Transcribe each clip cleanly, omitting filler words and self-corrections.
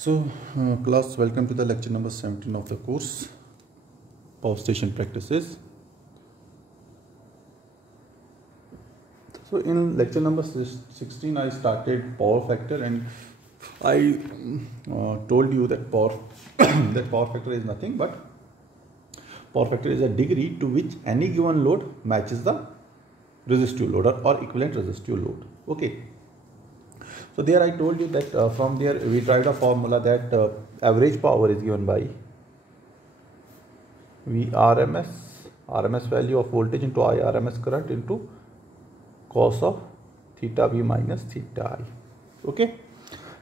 Class, welcome to the lecture number 17 of the course, Power Station Practices. So in lecture number 16, I started power factor, and I told you that power factor is nothing but power factor is a degree to which any given load matches the resistive load or equivalent resistive load. Okay. So there I told you that from there we tried a formula that average power is given by RMS value of voltage into IRMS current into cos of theta V minus theta I. Okay,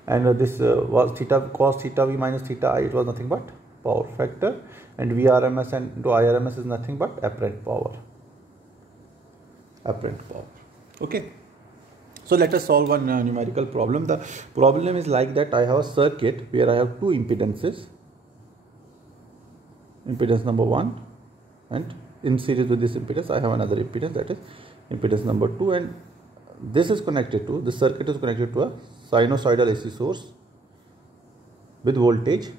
and this was cos theta V minus theta I. It was nothing but power factor, and VRMS and into IRMS is nothing but apparent power. Okay. So let us solve one numerical problem. The problem is like that: I have a circuit where I have two impedances, impedance number 1, and in series with this impedance I have another impedance, that is impedance number 2, and this circuit is connected to a sinusoidal AC source with voltage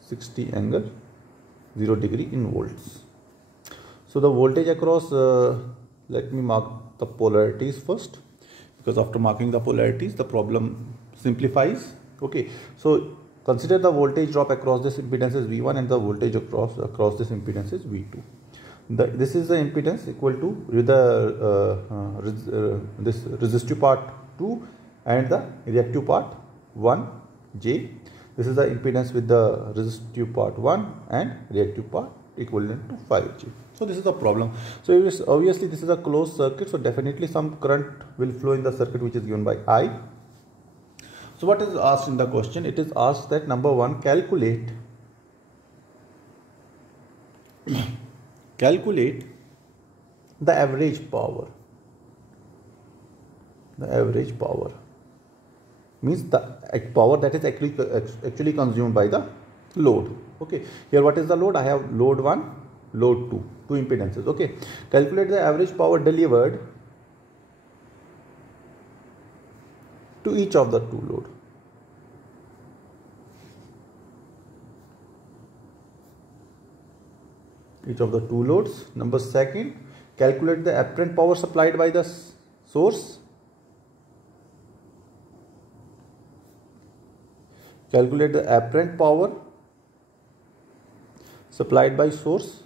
60 angle 0 degree in volts. So the voltage across, let me mark the polarities first, because after marking the polarities the problem simplifies. Okay, so consider the voltage drop across this impedance is V1 and the voltage across this impedance is V2. This is the impedance equal to this resistive part 2 and the reactive part 1J. This is the impedance with the resistive part 1 and reactive part equivalent to 5J. So this is the problem. So obviously this is a closed circuit, so definitely some current will flow in the circuit which is given by I. So what is asked in the question? It is asked that number 1, calculate the average power. The average power means the power that is actually consumed by the load. Okay, here what is the load? I have load 1, load 2, two impedances. Okay, calculate the average power delivered to each of the two load. Each of the two loads. Number 2, calculate the apparent power supplied by the source. Calculate the apparent power supplied by source.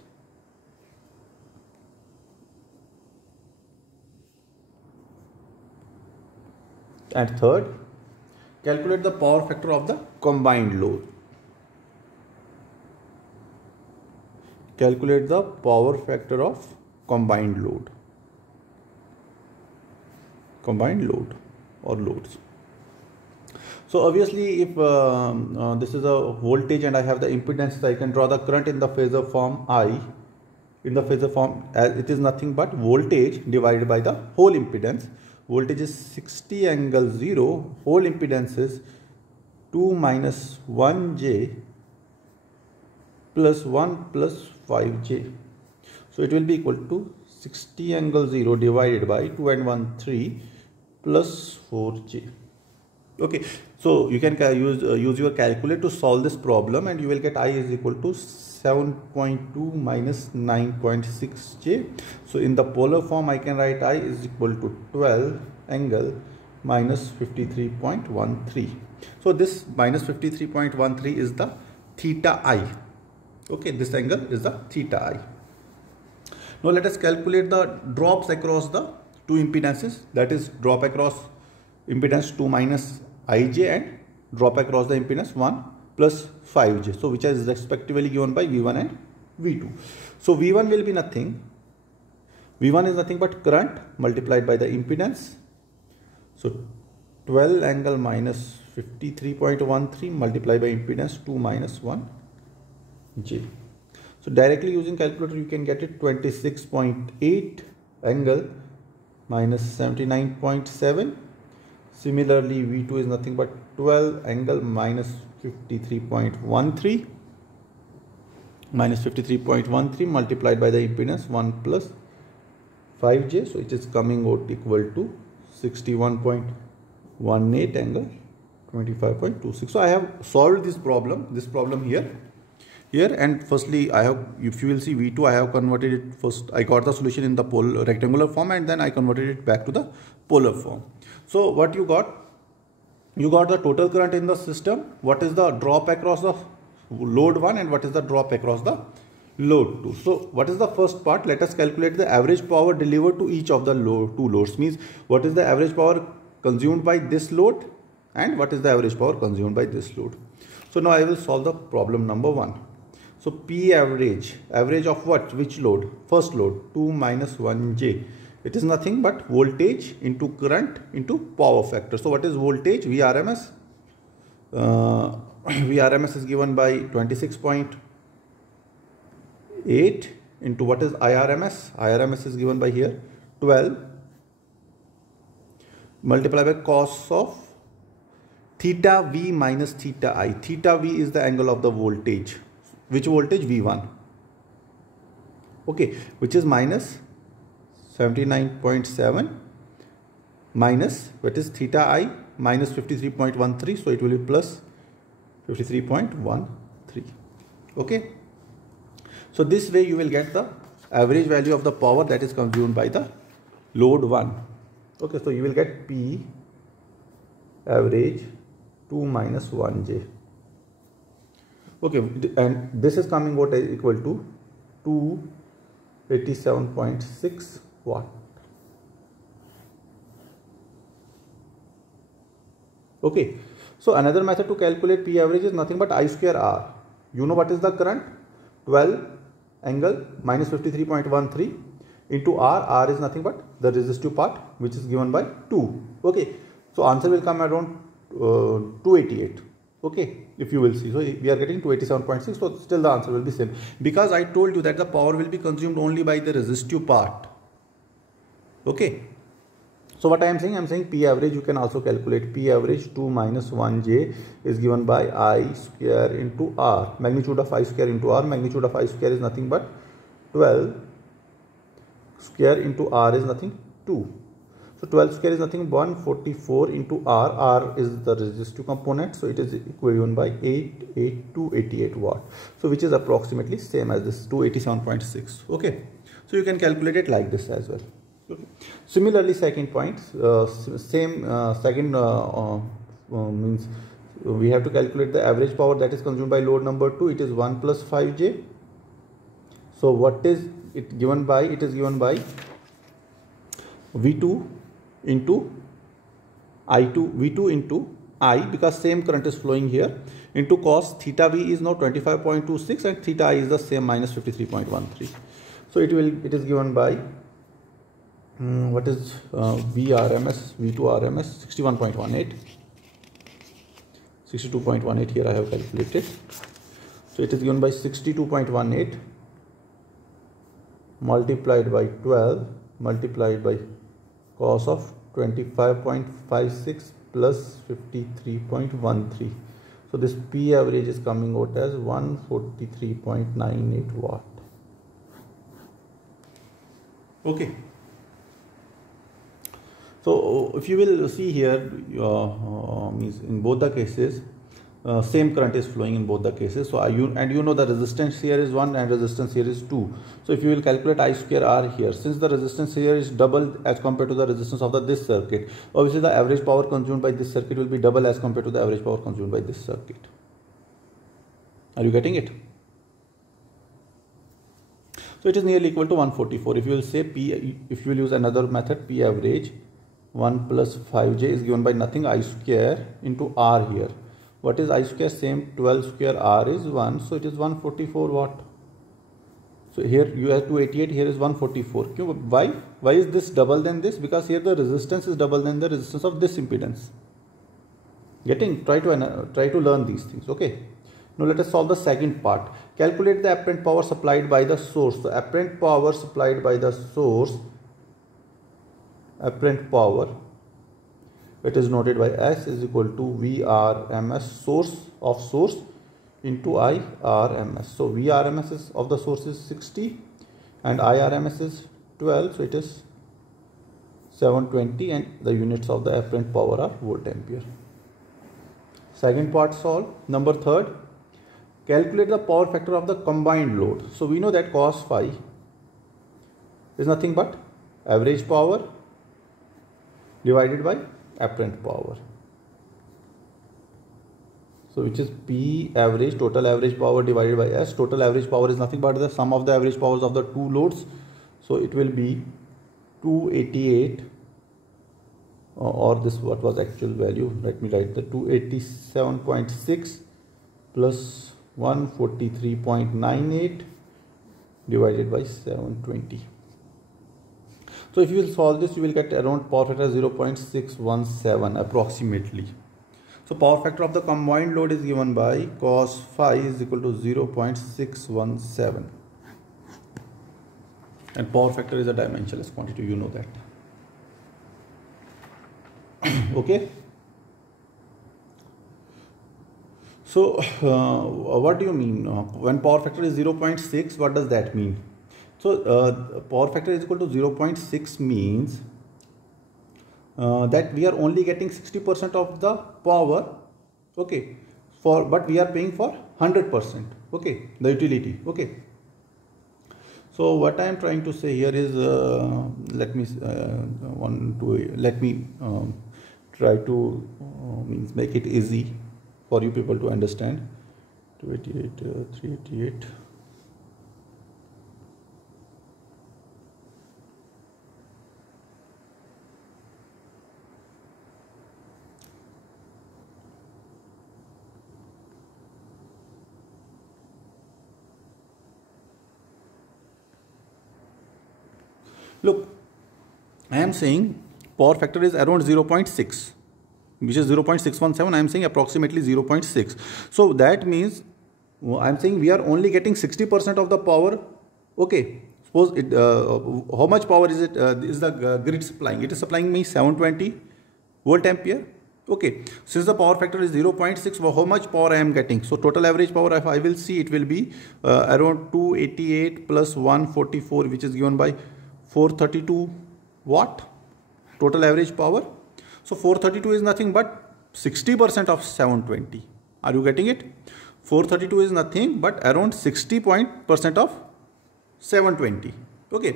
And 3rd, calculate the power factor of the combined load. Calculate the power factor of combined load or loads. So obviously if this is a voltage and I have the impedance, so I can draw the current in the phasor form I. In the phasor form, as it is nothing but voltage divided by the whole impedance. Voltage is 60 angle 0, whole impedance is 2 minus 1J plus 1 plus 5J. So it will be equal to 60 angle 0 divided by 2 and 1 3 plus 4J. Okay, so you can use your calculator to solve this problem, and you will get I is equal to 7.2 minus 9.6J. So in the polar form I can write I is equal to 12 angle minus 53.13. So this minus 53.13 is the theta I. Okay, this angle is the theta I. Now let us calculate the drops across the two impedances, that is drop across impedance 2 minus IJ and drop across the impedance 1 plus 5J. So which is respectively given by V1 and V2. So V1 will be nothing. V1 is nothing but current multiplied by the impedance. So 12 angle minus 53.13 multiplied by impedance 2 minus 1J. So directly using calculator you can get it 26.8 angle minus 79.7. Similarly, V2 is nothing but 12 angle minus 53.13 multiplied by the impedance 1 plus 5J. So it is coming out equal to 61.18 angle 25.26. So I have solved this problem here, and firstly I have, if you will see V2, I have converted it. First I got the solution in the rectangular form, and then I converted it back to the polar form. So what you got? You got the total current in the system, what is the drop across the load 1 and what is the drop across the load 2. So what is the first part? Let us calculate the average power delivered to each of the two loads. Means what is the average power consumed by this load and what is the average power consumed by this load. So now I will solve the problem number 1. So P average of what? Which load? First load, 2 minus 1J. It is nothing but voltage into current into power factor. So what is voltage? Vrms. Vrms is given by 26.8 into what is IRMS? IRMS is given by here 12 multiplied by cos of theta V minus theta I. Theta V is the angle of the voltage. Which voltage? V1. Okay, which is minus 79.7 minus what is theta I? Minus 53.13. So it will be plus 53.13. Okay. So this way you will get the average value of the power that is consumed by the load 1. Okay. So you will get P average 2 minus 1J. Okay. And this is coming what is equal to 287.6 watt. Okay. So another method to calculate P average is nothing but I square R. You know what is the current? 12 angle minus 53.13 into R. R is nothing but the resistive part, which is given by 2. Okay. So answer will come around 288. Okay, if you will see. So we are getting 287.6. So still the answer will be same, because I told you that the power will be consumed only by the resistive part. Okay. So what I am saying P average, you can also calculate P average 2 minus 1J is given by I square into R. Magnitude of I square into R. Magnitude of I square is nothing but 12 square into R is nothing 2. So 12 square is nothing 144 into R. R is the resistive component. So it is equivalent by 288 watt. So which is approximately same as this 287.6. Okay. So you can calculate it like this as well. Okay. Similarly, second point, means we have to calculate the average power that is consumed by load number 2. It is 1 plus 5J. So what is it given by? It is given by V2 into I2, V2 into I, because same current is flowing here, into cos theta V is now 25.26 and theta I is the same minus 53.13. So it is given by what is VRMS, V2 RMS 61.18, 62.18 here I have calculated. So it is given by 62.18 multiplied by 12 multiplied by cos of 25.56 plus 53.13. So this P average is coming out as 143.98 watt. Okay. So if you will see here, means in both the cases, same current is flowing in both the cases. So you know the resistance here is 1 and resistance here is 2. So if you will calculate I square R here, since the resistance here is double as compared to the resistance of this circuit, obviously the average power consumed by this circuit will be double as compared to the average power consumed by this circuit. Are you getting it? So it is nearly equal to 144. If you will say P, if you will use another method, P average 1 plus 5J is given by nothing I square into R here. What is I square? Same, 12 square R is 1. So it is 144 watt. So here you have 288, here is 144. Why? Why is this double than this? Because here the resistance is double than the resistance of this impedance. Getting? Try to learn these things. Okay. Now let us solve the second part. Calculate the apparent power supplied by the source. So apparent power supplied by the source, apparent power, it is noted by S is equal to VRMS source of source into IRMS. So VRMS is of the source is 60 and IRMS is 12. So it is 720 and the units of the apparent power are volt ampere. Second part solve. Number third, calculate the power factor of the combined load. So we know that cos phi is nothing but average power divided by apparent power. So which is P average, total average power divided by S. Total average power is nothing but the sum of the average powers of the two loads. So it will be 288 or this what was actual value. Let me write the 287.6 plus 143.98 divided by 720. So if you will solve this, you will get around power factor 0.617 approximately. So power factor of the combined load is given by cos phi is equal to 0.617. And power factor is a dimensionless quantity, you know that. Okay. So what do you mean? When power factor is 0.6, what does that mean? So power factor is equal to 0.6 means that we are only getting 60% of the power, okay, but we are paying for 100%, okay, the utility, okay. So what I am trying to say here is, let me try to make it easy for you people to understand. 288, 388. Look, I am saying power factor is around 0.6, which is 0.617. I am saying approximately 0.6. So that means I am saying we are only getting 60% of the power. Okay, suppose it, how much power is it? Is the grid supplying? It is supplying me 720 volt ampere. Okay, since the power factor is 0.6, how much power I am getting? So total average power, if I will see, it will be around 288 plus 144, which is given by 432 watt total average power. So 432 is nothing but 60% of 720. Are you getting it? 432 is nothing but around 60% of 720. Okay,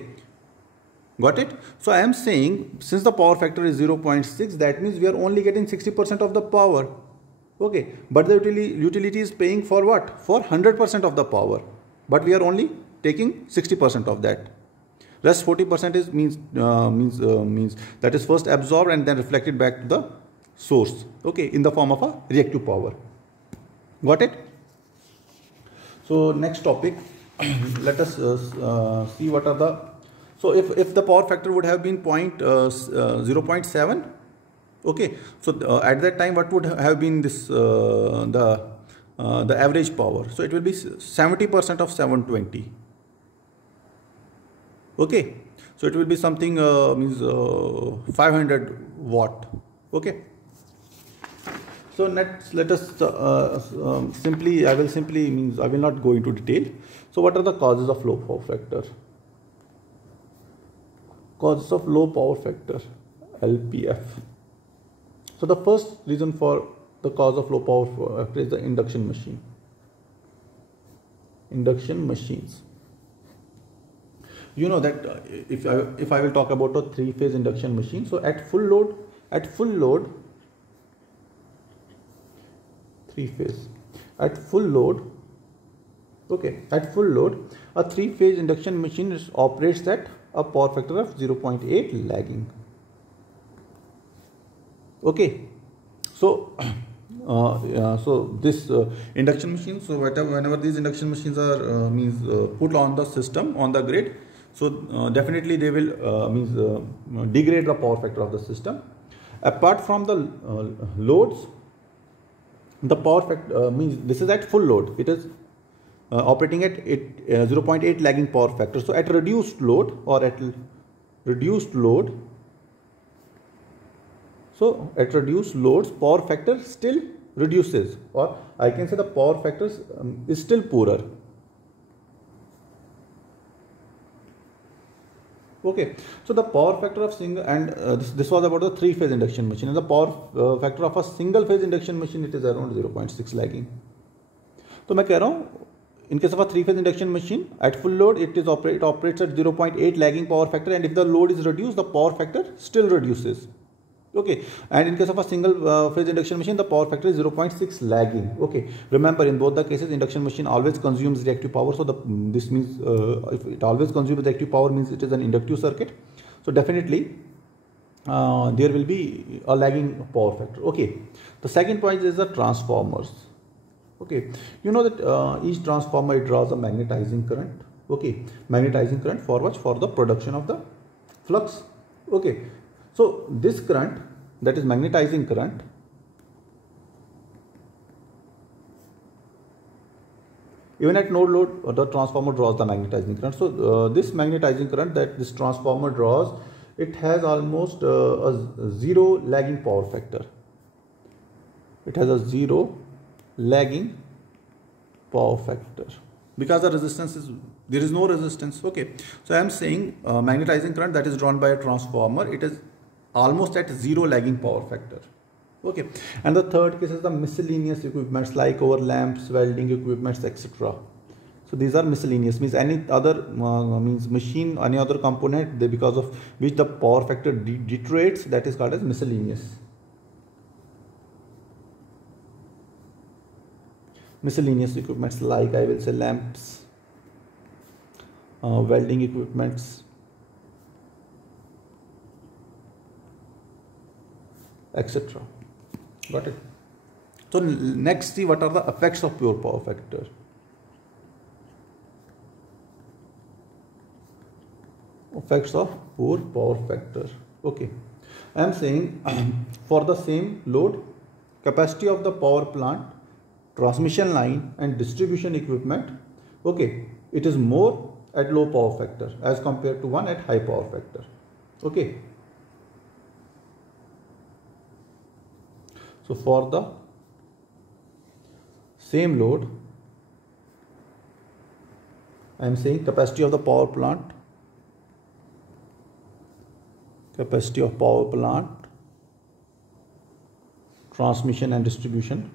got it? So I am saying since the power factor is 0.6, that means we are only getting 60% of the power. Okay, but the utility is paying for what? For 100% of the power, but we are only taking 60% of that. Rest 40% is means that is first absorbed and then reflected back to the source, okay, in the form of a reactive power. Got it? So next topic, let us see what are the. So if the power factor would have been 0.7, okay, so at that time what would have been this the average power? So it will be 70% of 720. Okay, so it will be something 500 watt. Okay, so let us I will not go into detail. So what are the causes of low power factor? Causes of low power factor, LPF. So the first reason for the cause of low power factor is the induction machine. Induction machines. You know that if I will talk about a three-phase induction machine, so at full load, three-phase, at full load, okay, at full load, a three-phase induction machine operates at a power factor of 0.8 lagging. Okay, so so this induction machine, so whenever these induction machines are put on the system, on the grid, so definitely they will degrade the power factor of the system. Apart from the loads, the power factor this is at full load. It is operating at 0.8 lagging power factor. So at reduced load power factor still reduces, or I can say the power factor is still poorer. Okay, so the power factor of single, and this was about the 3-phase induction machine, and the power factor of a single phase induction machine, it is around 0.6 lagging. तो मैं कह रहा हूँ in case of a 3-phase induction machine at full load it operates at 0.8 lagging power factor, and if the load is reduced the power factor still reduces. Okay, and in case of a single phase induction machine the power factor is 0.6 lagging. Okay, remember in both the cases induction machine always consumes reactive power, so this means if it always consumes reactive power means it is an inductive circuit, so definitely there will be a lagging power factor. Okay, the second point is the transformers. Okay, you know that each transformer, it draws a magnetizing current. Okay, magnetizing current for what? For the production of the flux. Okay, so this current, that is magnetizing current, even at no load the transformer draws the magnetizing current. So this magnetizing current that this transformer draws, it has almost a 0 lagging power factor. It has a 0 lagging power factor because the resistance is, there is no resistance. Okay, so I am saying magnetizing current that is drawn by a transformer, it is almost at 0 lagging power factor. Okay, and the third case is the miscellaneous equipments like our lamps, welding equipments, etc. So these are miscellaneous, means any other means machine, any other component because of which the power factor deteriorates, that is called as miscellaneous. Miscellaneous equipments like, I will say, lamps, welding equipments, etc. Got it? So next, see what are the effects of pure power factor. Effects of poor power factor. Okay, I am saying for the same load, capacity of the power plant, transmission line and distribution equipment, okay, it is more at low power factor as compared to one at high power factor. Okay, so for the same load, I am saying capacity of the power plant, capacity of power plant, transmission and distribution,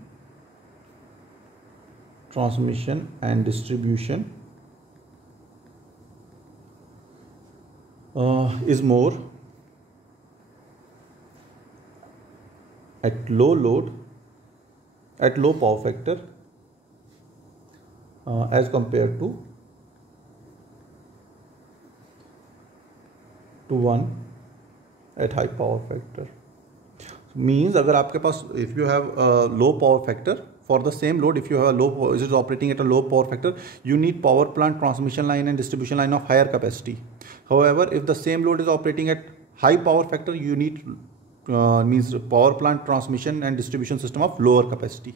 is more at low load, at low power factor as compared to one at high power factor. Means अगर आपके पास, if you have a low power factor, for the same load, if you have a low, is it operating at a low power factor, you need power plant, transmission line and distribution line of higher capacity. However, if the same load is operating at high power factor, you need means power plant, transmission and distribution system of lower capacity.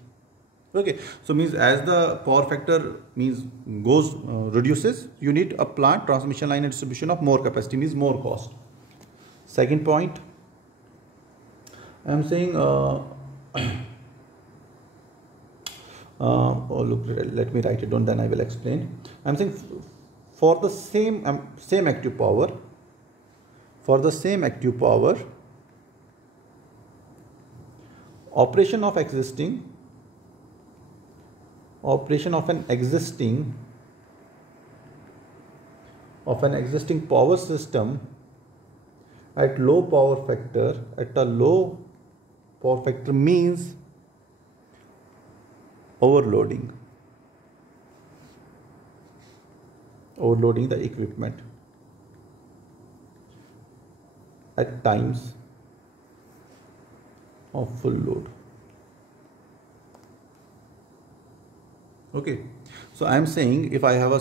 Okay, so means as the power factor means reduces, you need a plant, transmission line and distribution of more capacity, means more cost. Second point, I am saying oh look, let me write it down, then I will explain. I am saying for the same active power, operation of an existing power system at low power factor, means overloading the equipment at times of full load. Okay, so I am saying if I have a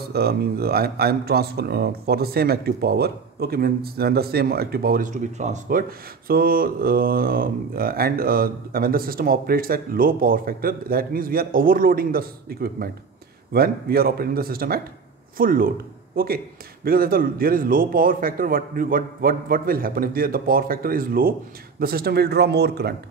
I am transfer for the same active power. Okay, means then the same active power is to be transferred. So when the system operates at low power factor, that means we are overloading the equipment when we are operating the system at full load. Okay, because if there is low power factor, what will happen? If the power factor is low, the system will draw more current.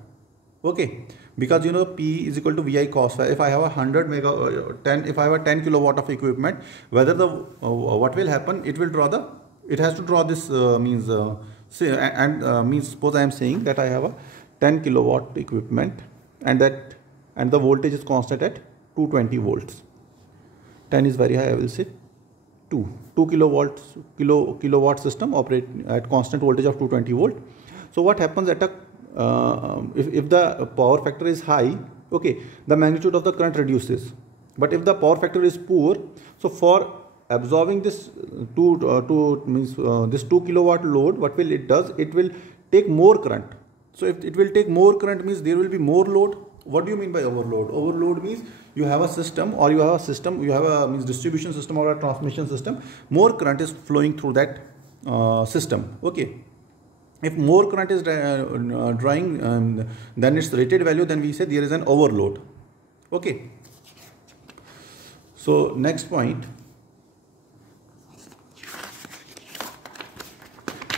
Okay, because you know P is equal to VI cos phi. If I have a 10 kilowatt of equipment, whether the what will happen, it will draw the it has to draw this means suppose I am saying that I have a 10 kilowatt equipment and the voltage is constant at 220 volts. 10 is very high, I will say 2 kilowatt system operate at constant voltage of 220 volt. So what happens at a if the power factor is high, okay, the magnitude of the current reduces. But if the power factor is poor, so for absorbing this this 2 kilowatt load, what will it does? It will take more current. So if it will take more current, means there will be more load. What do you mean by overload? Overload means you have a system, or you have a means distribution system or a transmission system. More current is flowing through that system. Okay. If more current is drawing than its rated value, then we say there is an overload. Okay. So next point.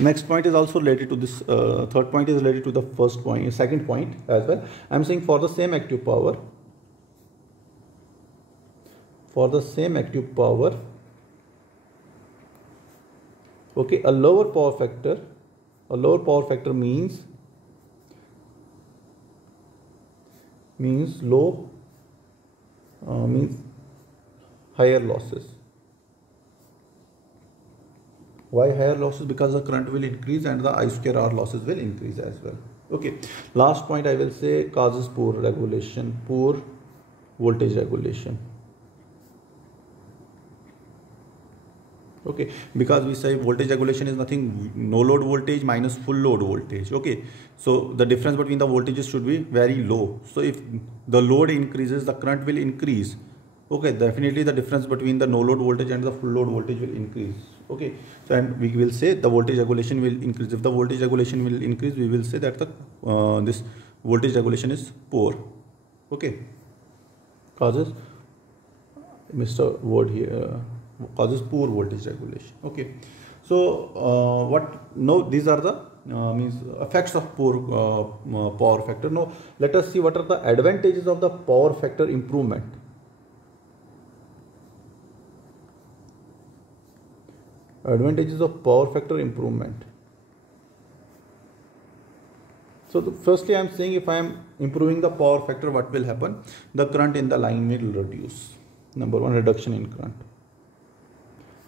Next point is also related to this. Third point is related to the first point, second point as well. I am saying for the same active power. Okay, a lower power factor means higher losses. Why higher losses? Because the current will increase and the I square R losses will increase as well. Okay. Last point I will say causes poor voltage regulation. Okay, because we say voltage regulation is nothing, no load voltage minus full load voltage. Okay, so the difference between the voltages should be very low. So if the load increases, the current will increase. Okay, definitely the difference between the no load voltage and the full load voltage will increase. Okay, so and we will say the voltage regulation will increase. If the voltage regulation will increase, we will say that the this voltage regulation is poor. Okay, causes Mr. Word here. Causes poor voltage regulation. Okay, so these are the means effects of poor power factor. Now let us see what are the advantages of the power factor improvement. Advantages of power factor improvement. So firstly I am saying if I am improving the power factor, what will happen? The current in the line will reduce. Number one, reduction in current.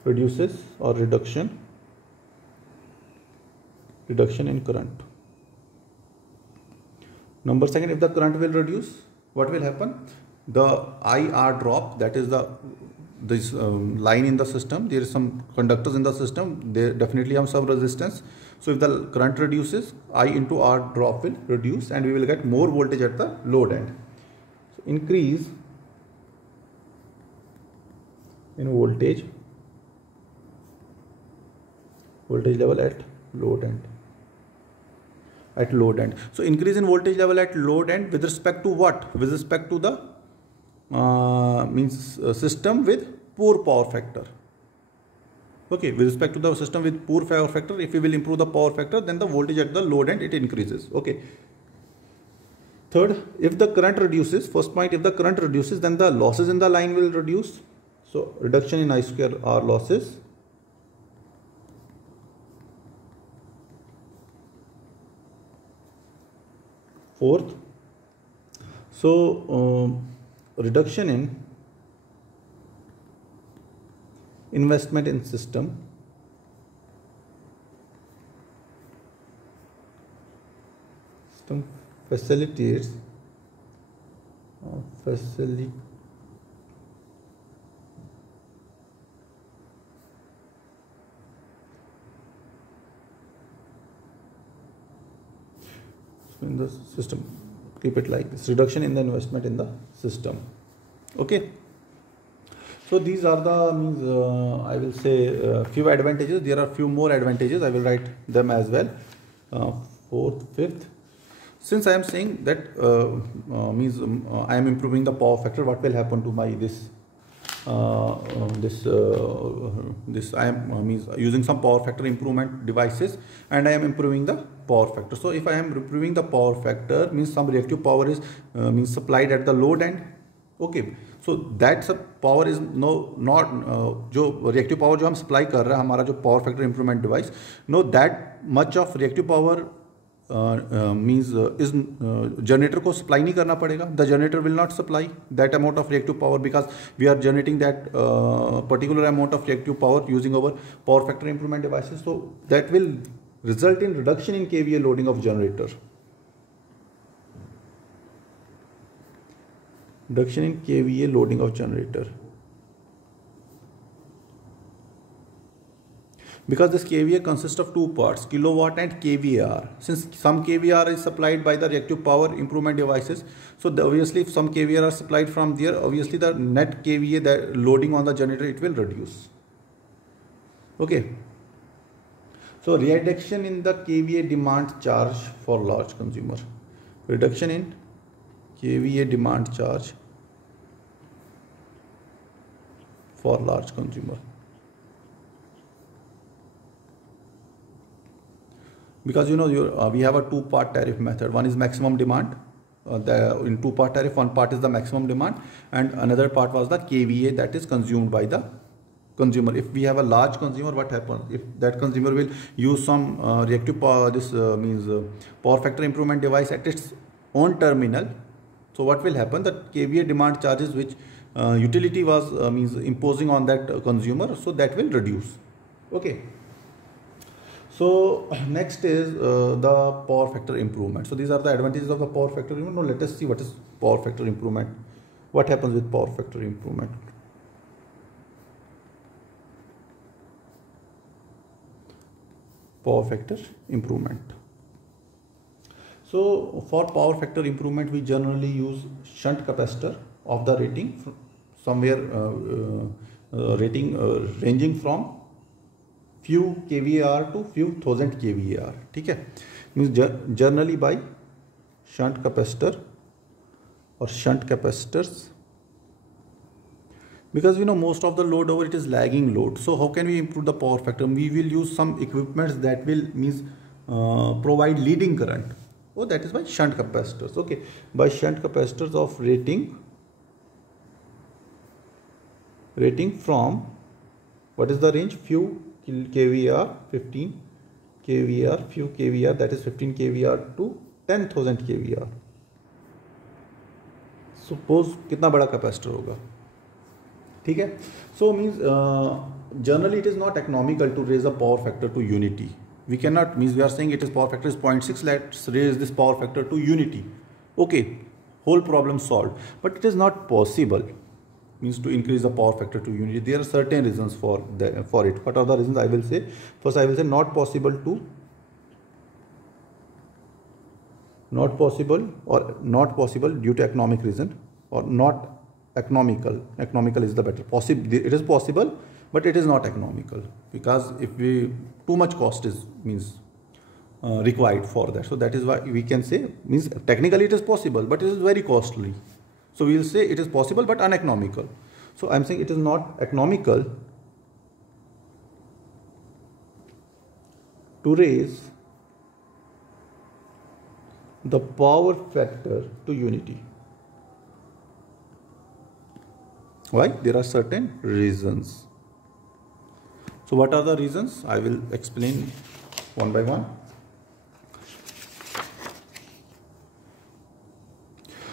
Reduces or reduction in current. Number second, if the current will reduce, what will happen? The IR drop, that is this line in the system, there is some conductors in the system, they definitely have some resistance. So if the current reduces, I into R drop will reduce and we will get more voltage at the load end. So increase in voltage level at load end. So increase in voltage level at load end with respect to what? With respect to the system with poor power factor. Okay, with respect to the system with poor power factor, if we will improve the power factor, then the voltage at the load end it increases. Okay. Third, if the current reduces, first point, if the current reduces, then the losses in the line will reduce. So reduction in I square R losses. Fourth, so reduction in investment in system. Facilitates in the system. Keep it like this. Reduction in the investment in the system. Okay. So these are the I will say few advantages. There are few more advantages. I will write them as well. Fourth, fifth. Since I am saying that I am improving the power factor, what will happen to my this I am using some power factor improvement devices and I am improving the power factor. So if I am improving the power factor, means some reactive power is supplied at the load end. Okay, so that's power is not जो reactive power जो हम supply कर रहे हैं, हमारा जो power factor improvement device, no that much of reactive power means is generator को supply नहीं करना पड़ेगा. The generator will not supply that amount of reactive power because we are generating that particular amount of reactive power using our power factor improvement devices. So that will result in reduction in kVA loading of generator. Reduction in kVA loading of generator. Because this kVA consists of two parts, kilowatt and kVAR. Since some kVAR is supplied by the reactive power improvement devices, so obviously if some kVAR are supplied from there, obviously the net kVA that loading on the generator, it will reduce. Okay. So reduction in the kVA demand charge for large consumer. Reduction in kVA demand charge for large consumer. Because we have a two-part tariff method. One is maximum demand. In two-part tariff, one part is the maximum demand, and another part was the kVA that is consumed by the consumer. If we have a large consumer, what happens? If that consumer will use some reactive power, this means power factor improvement device at its own terminal. So what will happen? The kVA demand charges which utility was means imposing on that consumer, so that will reduce. Okay. So next is the power factor improvement. So these are the advantages of the power factor improvement. Now let us see what is power factor improvement. What happens with power factor improvement? Power factor improvement. So for power factor improvement, we generally use shunt capacitor of the rating somewhere rating ranging from few kVAR to few thousand kVAR. ठीक है, means generally by shunt capacitor or shunt capacitors, because most of the load over it is lagging load. So how can we improve the power factor? We will use some equipments that will means provide leading current. Oh, that is by shunt capacitors. Okay, by shunt capacitors of rating from, what is the range? Few kVAR, 15 kVAR, few kVAR, that is 15 kVAR to 10,000 kVAR. Suppose कितना बड़ा capacitor होगा, ठीक है. So means generally it is not economical to raise a power factor to unity. We cannot, means we are saying it is power factor is 0.6, let's raise this power factor to unity. Okay, whole problem solved. But it is not possible, means to increase the power factor to unity. There are certain reasons for it. What are the reasons? I will say, first I will say not possible due to economic reason, or not economical. Economical is the better. It is possible, but it is not economical, because if too much cost is required for that. So that is why we can say, means technically it is possible, but it is very costly. So we will say it is possible but uneconomical. So I am saying it is not economical to raise the power factor to unity. Why? There are certain reasons. So what are the reasons? I will explain one by one.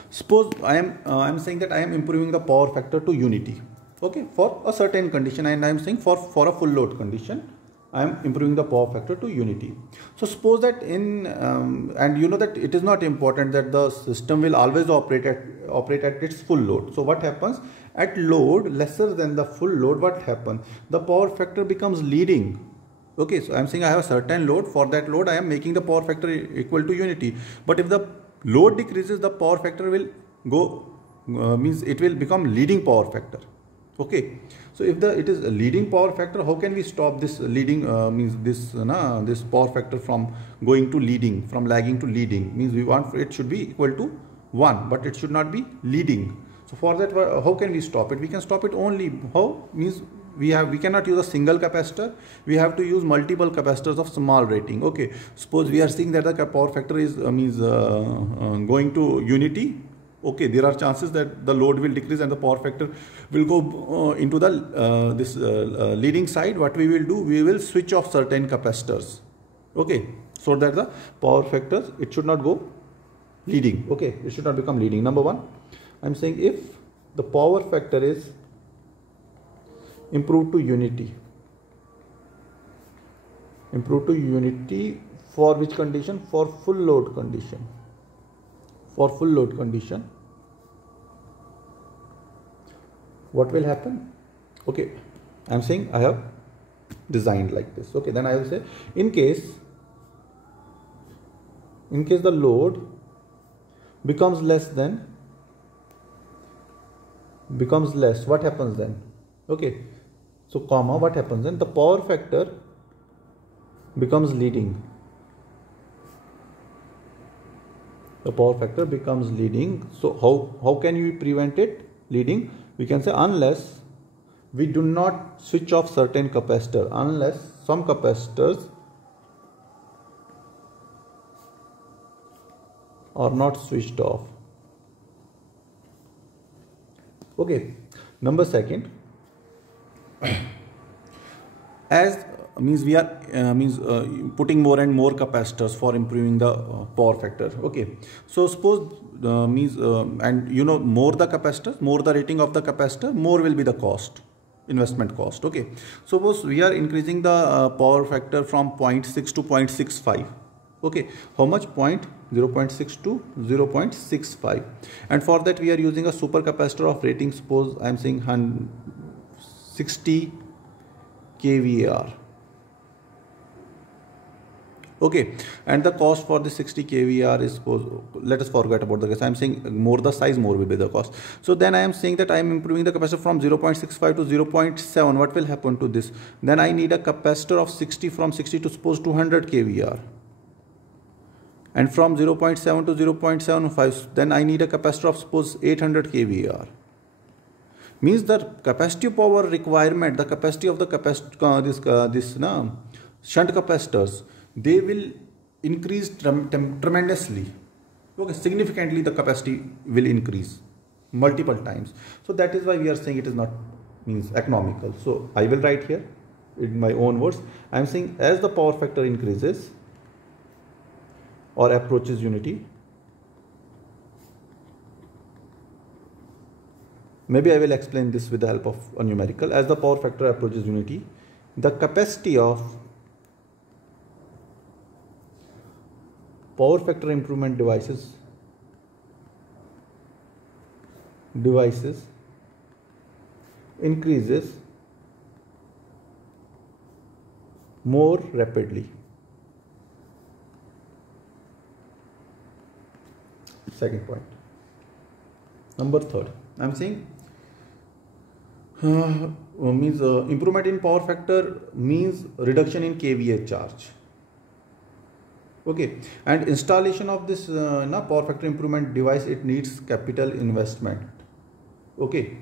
Suppose I am saying that I am improving the power factor to unity. Okay, for a certain condition, and I am saying for a full load condition, I am improving the power factor to unity. So suppose that and you know that it is not important that the system will always operate at its full load. So what happens at load lesser than the full load? What happens? The power factor becomes leading. Okay, so I am saying I have a certain load. For that load, I am making the power factor equal to unity. But if the load decreases, the power factor will go means it will become leading power factor. Okay, so if it is a leading power factor, how can we stop this leading means this power factor from going to leading, from lagging to leading? Means we want it should be equal to 1, but it should not be leading. So for that, how can we stop it? We can stop it only how? Means we cannot use a single capacitor. We have to use multiple capacitors of small rating. Okay, suppose we are seeing that the power factor is going to unity. okay, there are chances that the load will decrease and the power factor will go into the leading side. What we will do, we will switch off certain capacitors, okay, so that the power factors, it should not go leading, okay, it should not become leading. Number one, I'm saying if the power factor is improved to unity for which condition? For full load condition. For full load condition, what will happen? Okay, I'm saying I have designed like this. Okay, then I will say in case the load becomes less, what happens then? Okay, so comma, what happens then? The power factor becomes leading. The power factor becomes leading. So how can you prevent it leading? We can say unless we do not switch off certain capacitor, unless some capacitors are not switched off. Okay, number second, as means we are putting more and more capacitors for improving the power factor. Okay, so suppose and you know, more the capacitors, more the rating of the capacitor, more will be the cost, investment cost. Okay, suppose we are increasing the power factor from 0.6 to 0.65. okay, how much? 0.6 to 0.65, and for that we are using a super capacitor of rating, suppose I am saying 60 kVAR. Okay, and the cost for the 60 kVAR is, suppose, let us forget about the case. I am saying more the size, more will be the cost. So then I am saying that I am improving the capacitor from 0.65 to 0.7. What will happen to this? Then I need a capacitor of 60, from 60 to suppose 200 kVAR. And from 0.7 to 0.75, then I need a capacitor of suppose 800 kVAR. Means the capacitive power requirement, the capacity of the shunt capacitors, they will increase tremendously. Okay, significantly the capacity will increase multiple times. So that is why we are saying it is not means economical. So I will write here in my own words. I am saying as the power factor increases or approaches unity, maybe I will explain this with the help of a numerical. As the power factor approaches unity, the capacity of power factor improvement devices increases more rapidly. Second point. Number third, I am saying improvement in power factor means reduction in kVA charge. Okay, and installation of this power factor improvement device, it needs capital investment. Okay,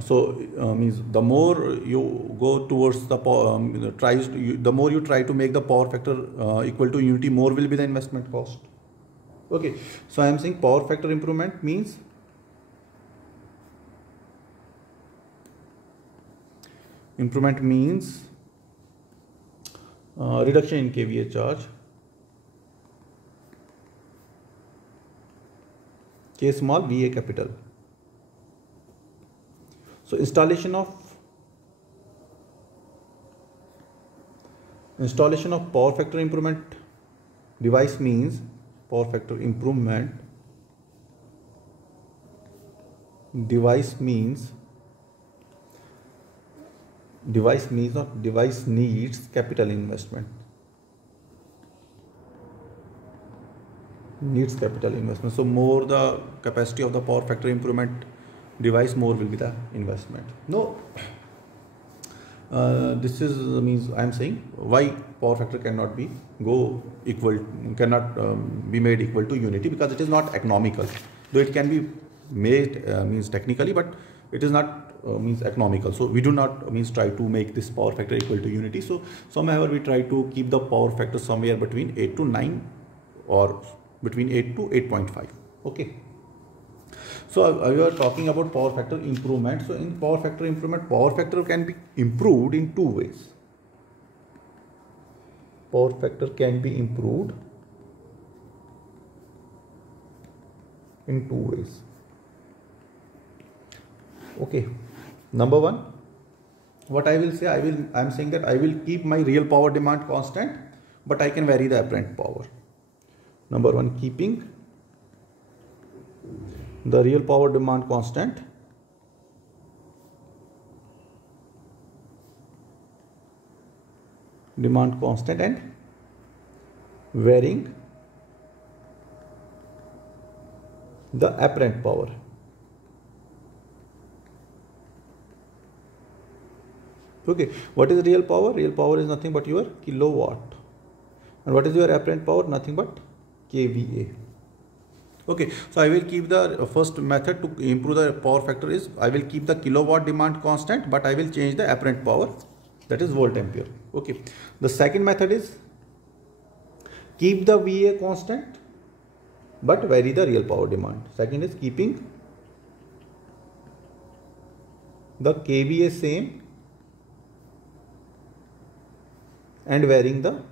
so means the more you go towards the power, the more you try to make the power factor equal to unity, more will be the investment cost. Okay, so I am saying power factor improvement means reduction in kVA charge, K small, VA capital. So installation of power factor improvement device means power factor improvement device needs capital investment. So more the capacity of the power factor improvement device, more will be the investment. No, this is means I am saying why power factor cannot be made equal to unity, because it is not economical. Though it can be made means technically, but it is not means economical. So we do not try to make this power factor equal to unity. So somehow we try to keep the power factor somewhere between 8 to 9 or between 8 to 8.5. Okay. So we are talking about power factor improvement. So in power factor improvement, power factor can be improved in two ways. Power factor can be improved in two ways. Okay, number one, what I will say, I'm saying that I will keep my real power demand constant, but I can vary the apparent power. Number one, keeping the real power demand constant and varying the apparent power. Okay, what is real power? Real power is nothing but your kilowatt. And what is your apparent power? Nothing but kVA. Okay, so I will keep the first method to improve the power factor is I will keep the kilowatt demand constant, but I will change the apparent power, that is volt ampere. Okay, the second method is keep the VA constant but vary the real power demand. Second is keeping the kVA same and varying the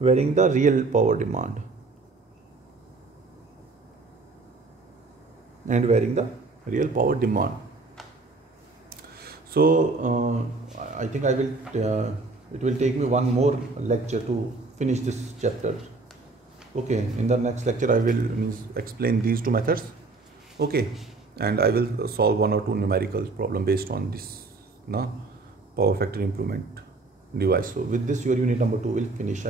real power demand and varying the real power demand. So I think I will it will take me one more lecture to finish this chapter. Okay, in the next lecture I will explain these two methods. Okay, and I will solve one or two numerical problem based on this power factor improvement device. So with this your unit number 2 will finish.